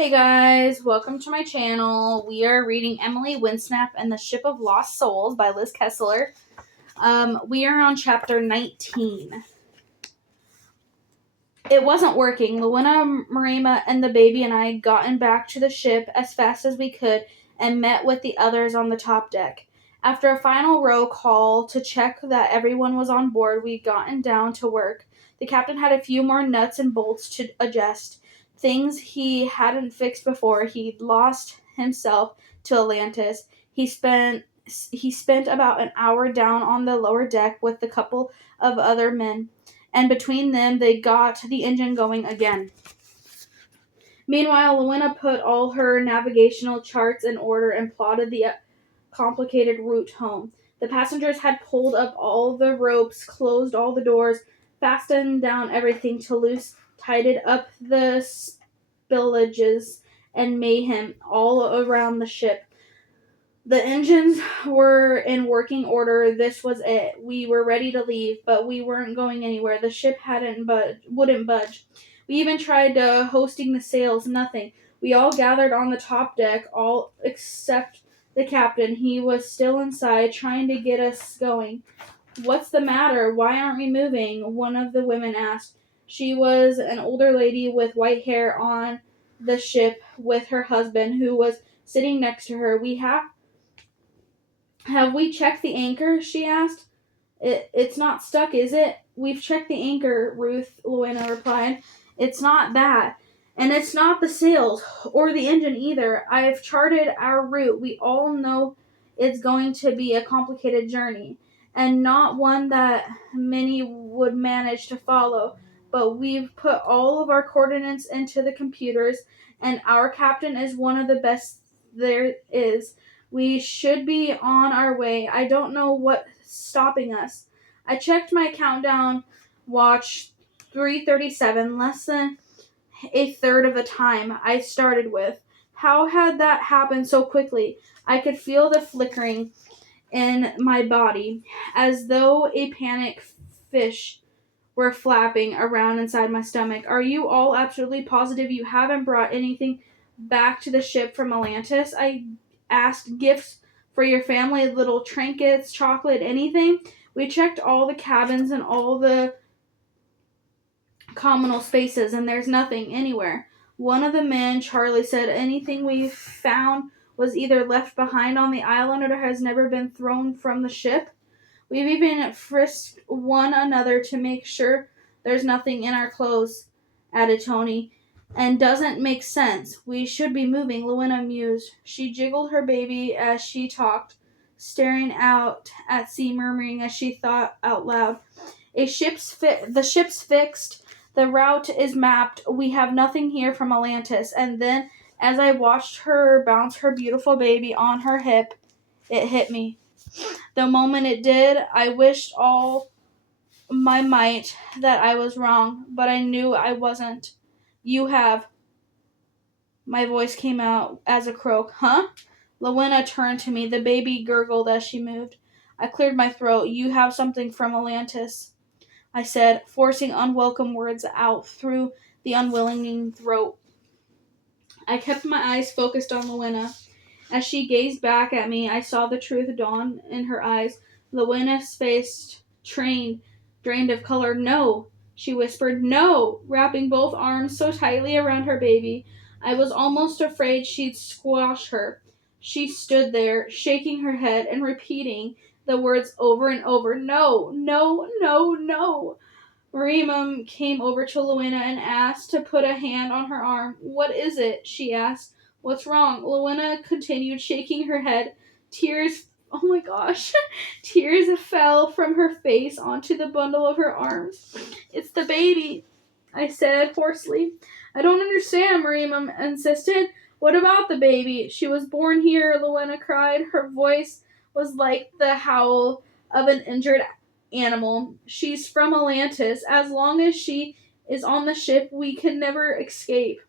Hey guys, welcome to my channel. We are reading Emily Windsnap and the Ship of Lost Souls by Liz Kessler. We are on chapter 19. It wasn't working. Luwina, Marima, and the baby and I gotten back to the ship as fast as we could and met with the others on the top deck. After a final row call to check that everyone was on board, we'd gotten down to work. The captain had a few more nuts and bolts to adjust. Things he hadn't fixed before. He'd lost himself to Atlantis. He spent about an hour down on the lower deck with a couple of other men, and between them they got the engine going again. Meanwhile, Luwina put all her navigational charts in order and plotted the complicated route home. The passengers had pulled up all the ropes, closed all the doors, fastened down everything to loose, tidied up the spillages and mayhem all around the ship. The engines were in working order. This was it. We were ready to leave, but we weren't going anywhere. The ship wouldn't budge. We even tried hoisting the sails. Nothing. We all gathered on the top deck, all except the captain. He was still inside, trying to get us going. "What's the matter? Why aren't we moving?" one of the women asked. She was an older lady with white hair on the ship with her husband, who was sitting next to her. Have we checked the anchor?" she asked. It's not stuck, is it?" "We've checked the anchor," Luwina replied. "It's not that. And it's not the sails, or the engine either. I've charted our route. We all know it's going to be a complicated journey, and not one that many would manage to follow. But we've put all of our coordinates into the computers, and our captain is one of the best there is. We should be on our way. I don't know what's stopping us." I checked my countdown watch. 3:37, less than a third of the time I started with. How had that happened so quickly? I could feel the flickering in my body, as though a panic fish were flapping around inside my stomach. "Are you all absolutely positive you haven't brought anything back to the ship from Atlantis?" I asked. "Gifts for your family, little trinkets, chocolate, anything?" We checked all the cabins and all the communal spaces, and there's nothing anywhere. One of the men, Charlie, said anything we found was either left behind on the island or has never been thrown from the ship. "We've even frisked one another to make sure there's nothing in our clothes," added Tony. "And doesn't make sense. We should be moving," Luwina mused. She jiggled her baby as she talked, staring out at sea, murmuring as she thought out loud. The ship's fixed. The route is mapped. We have nothing here from Atlantis." And then, as I watched her bounce her beautiful baby on her hip, it hit me. The moment it did, I wished all my might that I was wrong, but I knew I wasn't. "You have..." My voice came out as a croak. "Huh?" Luwina turned to me. The baby gurgled as she moved. I cleared my throat. "You have something from Atlantis," I said, forcing unwelcome words out through the unwilling throat. I kept my eyes focused on Luwina. As she gazed back at me, I saw the truth dawn in her eyes. Luwina's face drained of color. "No," she whispered. "No," wrapping both arms so tightly around her baby. I was almost afraid she'd squash her. She stood there, shaking her head and repeating the words over and over. "No, no, no, no." Marima came over to Luwina and asked to put a hand on her arm. "What is it?" she asked. "What's wrong?" Luwina continued, shaking her head. Oh my gosh. Tears fell from her face onto the bundle of her arms. "It's the baby," I said hoarsely. "I don't understand," Marima insisted. "What about the baby?" "She was born here," Luwina cried. Her voice was like the howl of an injured animal. "She's from Atlantis. As long as she is on the ship, we can never escape."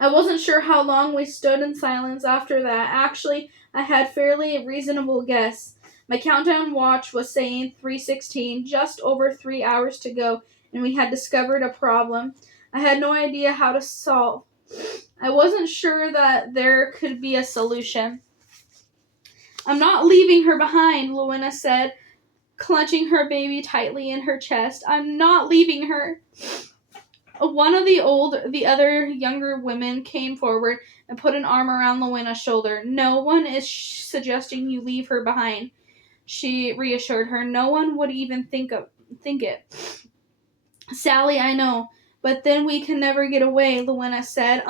I wasn't sure how long we stood in silence after that. Actually, I had fairly reasonable guess. My countdown watch was saying 3:16, just over 3 hours to go, and we had discovered a problem I had no idea how to solve. I wasn't sure that there could be a solution. I'm not leaving her behind, Luena said, clutching her baby tightly in her chest. I'm not leaving her. One of the other younger women came forward and put an arm around Luena's shoulder. No one is suggesting you leave her behind, she reassured her. No one would even think it. Sally, I know, but then we can never get away, Luena said.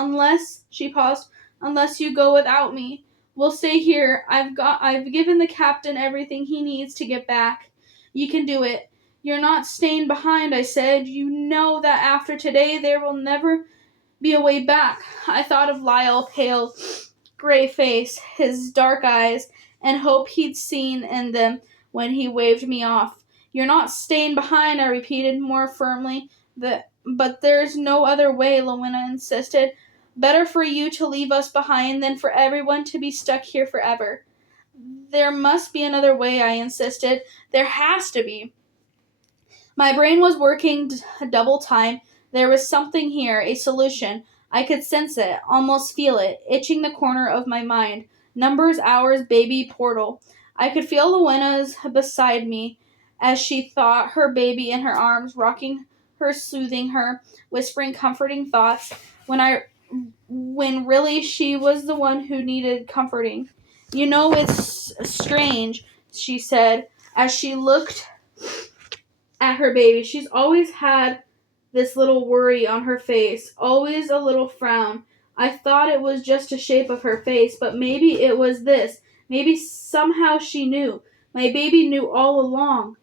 She paused, unless you go without me. We'll stay here. I've given the captain everything he needs to get back. You can do it. You're not staying behind, I said. You know that after today there will never be a way back. I thought of Lyle's pale, gray face, his dark eyes, and hope he'd seen in them when he waved me off. You're not staying behind, I repeated more firmly. But there's no other way, Luena insisted. Better for you to leave us behind than for everyone to be stuck here forever. There must be another way, I insisted. There has to be. My brain was working double time. There was something here, a solution. I could sense it, almost feel it, itching the corner of my mind. Numbers, hours, baby, portal. I could feel Luena's beside me as she thought, her baby in her arms, rocking her, soothing her, whispering comforting thoughts, when really she was the one who needed comforting. You know, it's strange, she said, as she looked at her baby. She's always had this little worry on her face, always a little frown. I thought it was just a shape of her face, but maybe it was this. Maybe somehow she knew. My baby knew all along.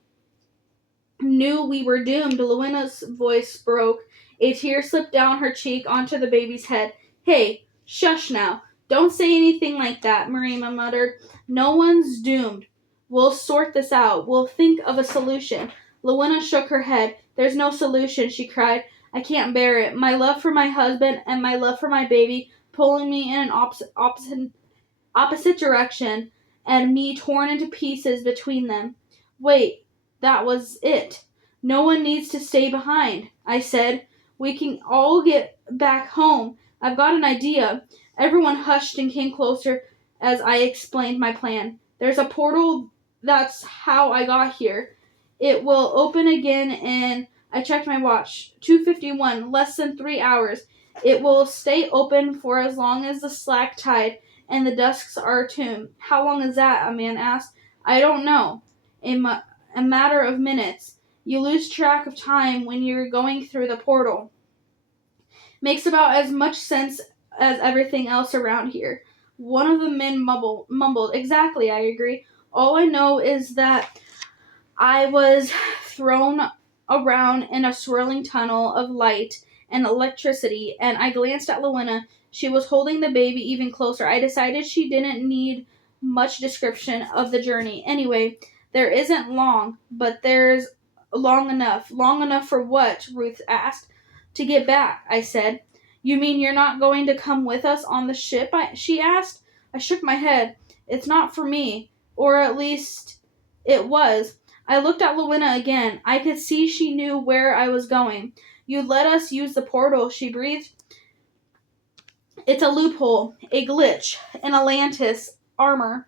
Knew we were doomed. Luena's voice broke. A tear slipped down her cheek onto the baby's head. Hey, shush now. Don't say anything like that, Marima muttered. No one's doomed. We'll sort this out. We'll think of a solution. Luena shook her head. There's no solution, she cried. I can't bear it. My love for my husband and my love for my baby pulling me in an opposite direction, and me torn into pieces between them. Wait, that was it. No one needs to stay behind, I said. We can all get back home. I've got an idea. Everyone hushed and came closer as I explained my plan. There's a portal. That's how I got here. It will open again in, I checked my watch, 2:51, less than 3 hours. It will stay open for as long as the slack tide and the dusks are attuned. How long is that? A man asked. I don't know. A matter of minutes. You lose track of time when you're going through the portal. Makes about as much sense as everything else around here. One of the men mumbled. Exactly, I agree. All I know is that I was thrown around in a swirling tunnel of light and electricity, and I glanced at Luena. She was holding the baby even closer. I decided she didn't need much description of the journey. Anyway, there isn't long, but there's long enough. Long enough for what? Ruth asked. To get back, I said. You mean you're not going to come with us on the ship? She asked. I shook my head. It's not for me. Or at least it was. I looked at Luena again. I could see she knew where I was going. You'd let us use the portal, she breathed. It's a loophole, a glitch, an Atlantis armor,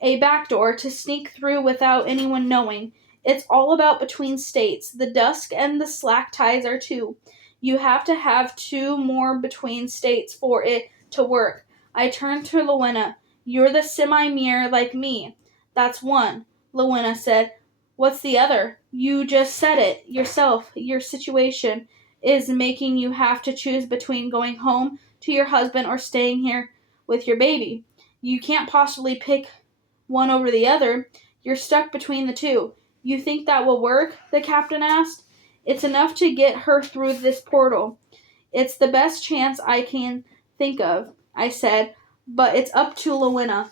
a backdoor to sneak through without anyone knowing. It's all about between states. The dusk and the slack tides are two. You have to have two more between states for it to work. I turned to Luena. You're the semi-mirror like me. That's one, Luena said. What's the other? You just said it yourself. Your situation is making you have to choose between going home to your husband or staying here with your baby. You can't possibly pick one over the other. You're stuck between the two. You think that will work? The captain asked. It's enough to get her through this portal. It's the best chance I can think of, I said, but it's up to Luena.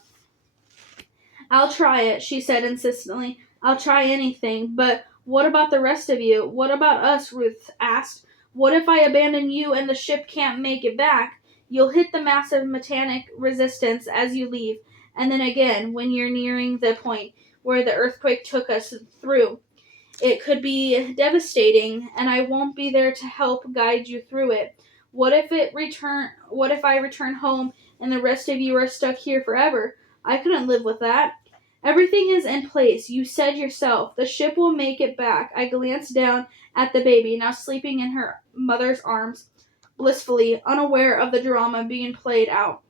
I'll try it, she said insistently. I'll try anything, but what about the rest of you? What about us? Ruth asked. What if I abandon you and the ship can't make it back? You'll hit the massive metanic resistance as you leave, and then again when you're nearing the point where the earthquake took us through. It could be devastating, and I won't be there to help guide you through it. What if I return home and the rest of you are stuck here forever? I couldn't live with that. Everything is in place. You said yourself. The ship will make it back. I glanced down at the baby, now sleeping in her mother's arms, blissfully unaware of the drama being played out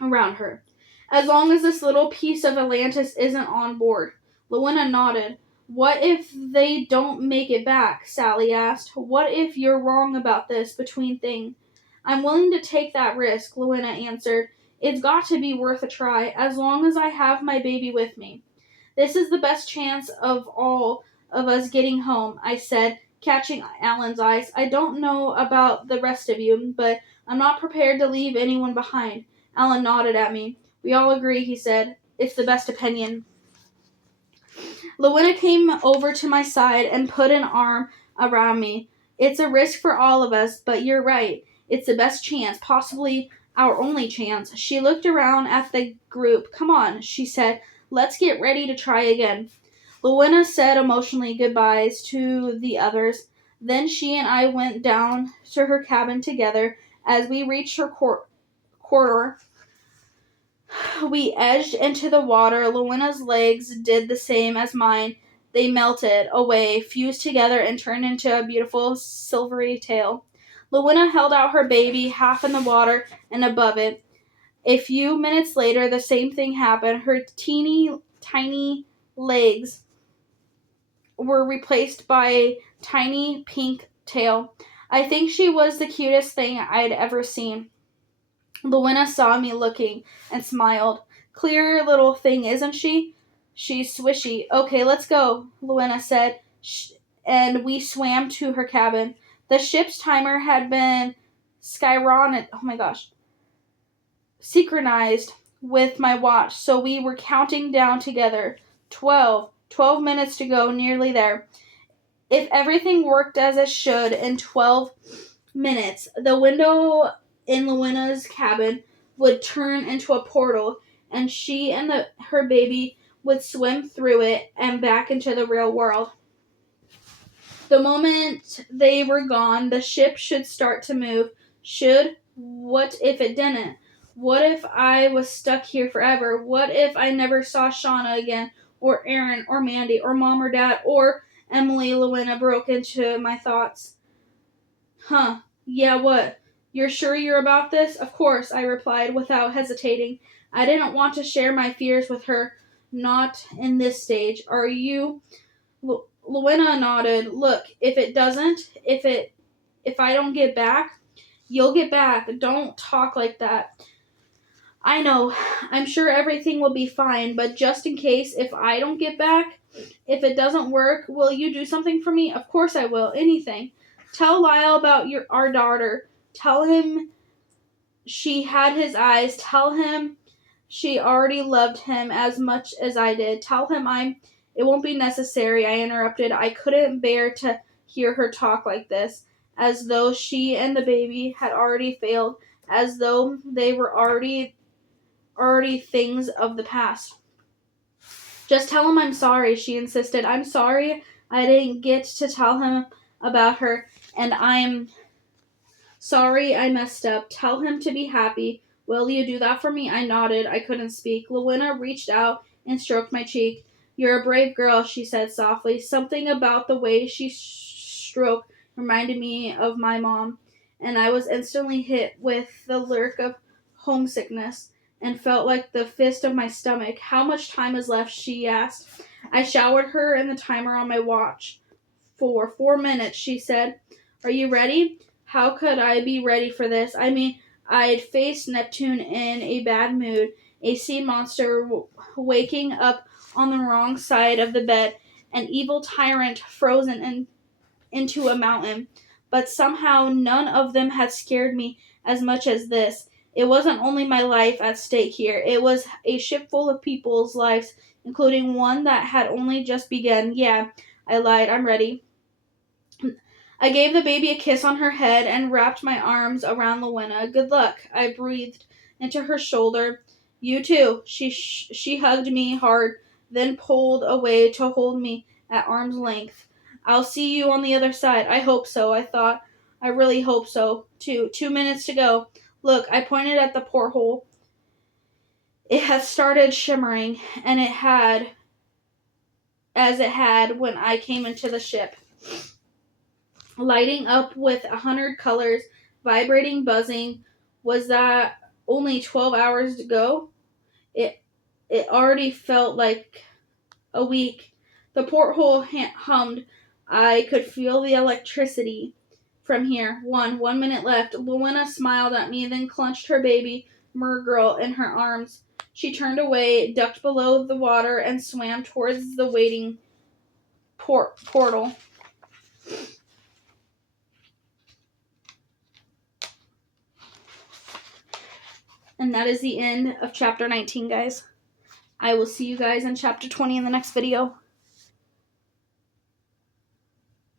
around her. As long as this little piece of Atlantis isn't on board. Luena nodded. What if they don't make it back? Sally asked. What if you're wrong about this between thing? I'm willing to take that risk, Luena answered. It's got to be worth a try, as long as I have my baby with me. This is the best chance of all of us getting home, I said, catching Alan's eyes. I don't know about the rest of you, but I'm not prepared to leave anyone behind. Alan nodded at me. We all agree, he said. It's the best opinion. Luena came over to my side and put an arm around me. It's a risk for all of us, but you're right. It's the best chance, possibly our only chance. She looked around at the group. Come on, she said. Let's get ready to try again. Luena said emotionally goodbyes to the others. Then she and I went down to her cabin together. As we reached her corridor, we edged into the water. Luena's legs did the same as mine. They melted away, fused together, and turned into a beautiful silvery tail. Luena held out her baby, half in the water and above it. A few minutes later, the same thing happened. Her teeny, tiny legs were replaced by a tiny pink tail. I think she was the cutest thing I'd ever seen. Luena saw me looking and smiled. Clear little thing, isn't she? She's swishy. Okay, let's go, Luena said, and we swam to her cabin. The ship's timer had been synchronized with my watch, so we were counting down together. 12 minutes to go, nearly there. If everything worked as it should in 12 minutes, the window in Luena's cabin would turn into a portal, and she and her baby would swim through it and back into the real world. The moment they were gone, the ship should start to move. What if it didn't? What if I was stuck here forever? What if I never saw Shauna again, or Aaron, or Mandy, or Mom or Dad, or Emily? Luena broke into my thoughts. Huh, yeah, what? You're sure you're about this? Of course, I replied without hesitating. I didn't want to share my fears with her, not in this stage. Are you? Luena nodded. Look, if I don't get back, you'll get back. Don't talk like that. I know. I'm sure everything will be fine, but just in case, if I don't get back, if it doesn't work, will you do something for me? Of course I will. Anything. Tell Lyle about our daughter. Tell him she had his eyes. Tell him she already loved him as much as I did. Tell him It won't be necessary, I interrupted. I couldn't bear to hear her talk like this, as though she and the baby had already failed, as though they were already things of the past. Just tell him I'm sorry, she insisted. I'm sorry I didn't get to tell him about her, and I'm sorry I messed up. Tell him to be happy. Will you do that for me? I nodded. I couldn't speak. Luena reached out and stroked my cheek. You're a brave girl, she said softly. Something about the way she stroked reminded me of my mom, and I was instantly hit with the lurk of homesickness and felt like the fist of my stomach. How much time is left? She asked. I showered her and the timer on my watch. 4 minutes, she said. Are you ready? How could I be ready for this? I mean, I'd faced Neptune in a bad mood, a sea monster waking up on the wrong side of the bed, an evil tyrant frozen into a mountain. But somehow none of them had scared me as much as this. It wasn't only my life at stake here. It was a ship full of people's lives, including one that had only just begun. Yeah, I lied. I'm ready. I gave the baby a kiss on her head and wrapped my arms around Luena. Good luck. I breathed into her shoulder. You too. She hugged me hard, then pulled away to hold me at arm's length. I'll see you on the other side. I hope so, I thought. I really hope so, too. 2 minutes to go. Look, I pointed at the porthole. It had started shimmering, and it had when I came into the ship. Lighting up with 100 colors, vibrating, buzzing. Was that only 12 hours to go? It already felt like a week. The porthole hummed. I could feel the electricity from here. 1 minute left. Luana smiled at me, then clenched her baby mergirl in her arms. She turned away, ducked below the water, and swam towards the waiting portal. And that is the end of chapter 19, guys. I will see you guys in chapter 20 in the next video.